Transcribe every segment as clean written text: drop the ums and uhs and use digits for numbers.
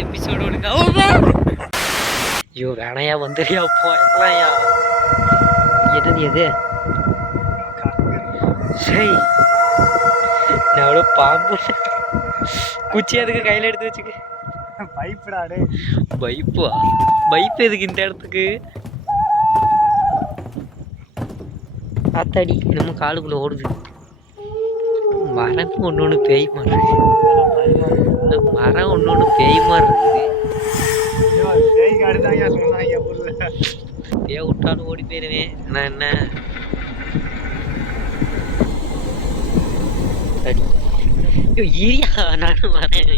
episode ஒழுங்கா ஐயோ வேணையா வந்துறியா போயலாம்யா எது எது சரி நான் அவ்வளோ பாம்பு குச்சி அதுக்கு கையில் எடுத்து வச்சுக்க பைப்புடாடே பைப்பா பைப் எதுக்கு இந்த இடத்துக்கு ஆத்தாடி நம்ம காலுக்குள்ள ஓடுது மரம் ஒன்று பேய் மாதிரி மரம் ஒன்று பேய் மாதிரி இருக்குது பேய் விட்டாலும் ஓடி போயிருவேன் நான் என்ன அடி ஈரியா நானும் வரேன்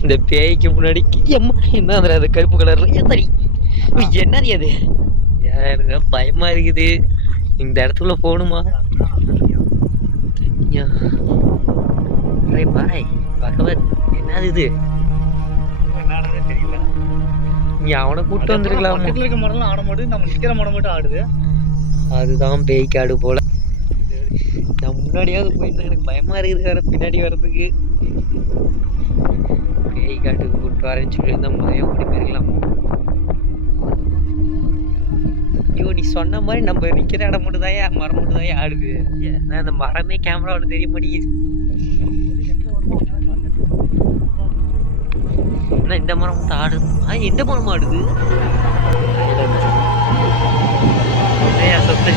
இந்த பேய்க்கு முன்னாடி அம்மா என்ன அது கருப்பு கலர்ல ஏத்தடி என்னது அது எனக்கு பயமா இருக்குது இந்த இடத்துக்குள்ள போகணுமா பாய் பகவத் என்னது இது தெரியல நீ அவனை கூப்பிட்டு வந்துருக்கலாம் இருக்க மரம் ஆட மாட்டேது நம்ம நிக்கிற மரம் மட்டும் ஆடுது அதுதான் பேய் காடு போல நான் முன்னாடியாவது போயிட்டு எனக்கு பயமா இருக்குது வேற பின்னாடி வர்றதுக்கு பேய் காட்டுக்கு கூப்பிட்டு வரேன்னு சொல்லி இருந்தா பயம் ஓடி போயிருக்கலாம் ஐயோ நீ சொன்ன மாதிரி நம்ம நிக்கிற இடம் மட்டும் தான் மரம் மட்டும் தான் ஆடுது நான் அந்த மரமே கேமராவோட தெரிய மாட்டேங்குது இந்த மரம் மட்டும் ஆடுது எந்த மரம் ஆடுது சொத்து